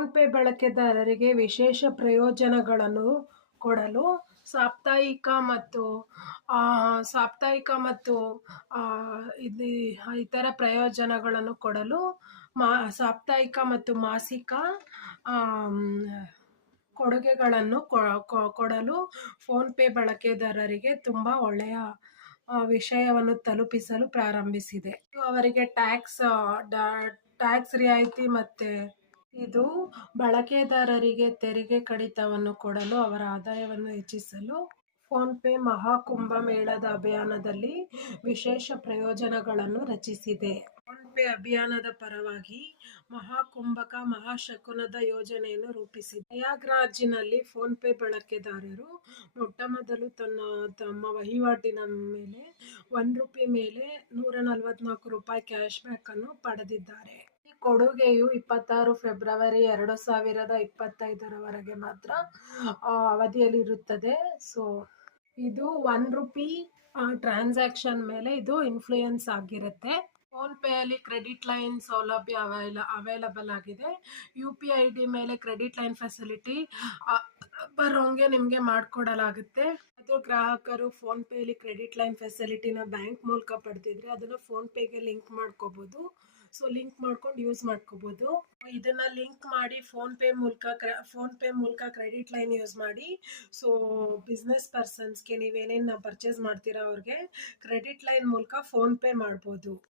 PhonePe ಬಳಕೆದಾರರಿಗೆ ವಿಶೇಷ ಪ್ರಯೋಜನಗಳನ್ನು ಕೊಡಲು ಸಾಪ್ತಾಹಿಕ ಮತ್ತು ಸಾಪ್ತಾಹಿಕ ಮತ್ತು ಇದು ಇತರ ಪ್ರಯೋಜನಗಳನ್ನು ಕೊಡಲು ಸಾಪ್ತಾಹಿಕ ಮತ್ತು ಮಾಸಿಕ ಆಮ್, ಕೊಡುಗೆಗಳನ್ನು ಕೊಡಲು ಫೋನ್‌ಪೇ ಬಳಕೆದಾರರಿಗೆ ತುಂಬ ಒಳ್ಳೆಯ ವಿಷಯವನ್ನು ತಲುಪಿಸಲು ಪ್ರಾರಂಭಿಸಿದೆ. ಇದು ಅವರಿಗೆ ಟ್ಯಾಕ್ಸ್ ರಿಯಾಯಿತಿ ಮತ್ತು ಇದು ಬಳಕೆದಾರರಿಗೆ ತೆರಿಗೆ ಕಡಿತವನ್ನು ಕೊಡಲು ಅವರ ಆದಾಯವನ್ನು ಹೆಚ್ಚಿಸಲು ಫೋನ್‌ಪೇ ಮಹಾಕುಂಭ ಮೇಳದ ಅಭಿಯಾನದಲ್ಲಿ ವಿಶೇಷ ಪ್ರಯೋಜನಗಳನ್ನು ರಚಿಸಿದೆ. ಫೋನ್‌ಪೇ ಅಭಿಯಾನದ ಪರವಾಗಿ ಮಹಾಕುಂಭಕ ಮಹಾಶಕುನದ ಯೋಜನೆಯನ್ನು ರೂಪಿಸಿದೆ. ಪ್ರಯಾಗ್ರಾಜ್ನಲ್ಲಿ ಫೋನ್‌ಪೇ ಬಳಕೆದಾರರು ಮೊಟ್ಟಮೊದಲು ತಮ್ಮ ವಹಿವಾಟಿನ ಮೇಲೆ ₹1 ಮೇಲೆ ₹144 ಕ್ಯಾಶ್ಬ್ಯಾಕ್ ಅನ್ನು ಪಡೆದಿದ್ದಾರೆ. ಈ ಕೊಡುಗೆಯು 26 ಫೆಬ್ರವರಿ 2025 ರವರೆಗೆ ಮಾತ್ರ ಅವಧಿಯಲ್ಲಿರುತ್ತದೆ. ಇದು ₹1 ಟ್ರಾನ್ಸಾಕ್ಷನ್ ಮೇಲೆ ಇದು ಇನ್ಫ್ಲೂಯೆನ್ಸ್ ಆಗಿರುತ್ತೆ. ಫೋನ್‌ಪೇಯಲ್ಲಿ ಕ್ರೆಡಿಟ್ ಲೈನ್ ಸೌಲಭ್ಯ ಅವೈಲಬಲ್ ಆಗಿದೆ. UPI ID ಮೇಲೆ ಕ್ರೆಡಿಟ್ ಲೈನ್ ಫೆಸಿಲಿಟಿ ಬರೋಂಗೆ ನಿಮಗೆ ಮಾಡಿಕೊಡಲಾಗುತ್ತೆ. ಅದು ಗ್ರಾಹಕರು ಫೋನ್‌ಪೇಯಲ್ಲಿ ಕ್ರೆಡಿಟ್ ಲೈನ್ ಫೆಸಿಲಿಟಿನ ಬ್ಯಾಂಕ್ ಮೂಲಕ ಪಡೆದಿದ್ರೆ ಅದನ್ನು ಫೋನ್‌ಪೇಗೆ ಲಿಂಕ್ ಮಾಡ್ಕೋಬೋದು. ಲಿಂಕ್ ಮಾಡ್ಕೊಂಡು ಯೂಸ್ ಮಾಡ್ಕೋಬೋದು. ಇದನ್ನ ಲಿಂಕ್ ಮಾಡಿ ಫೋನ್‌ಪೇ ಮೂಲಕ ಕ್ರೆಡಿಟ್ ಲೈನ್ ಯೂಸ್ ಮಾಡಿ. ಬಿಸ್ನೆಸ್ ಪರ್ಸನ್ಸ್ಗೆ ನೀವೇನೇನು ಪರ್ಚೇಸ್ ಮಾಡ್ತೀರಾ ಅವ್ರಿಗೆ ಕ್ರೆಡಿಟ್ ಲೈನ್ ಮೂಲಕ ಫೋನ್‌ಪೇ ಮಾಡ್ಬೋದು.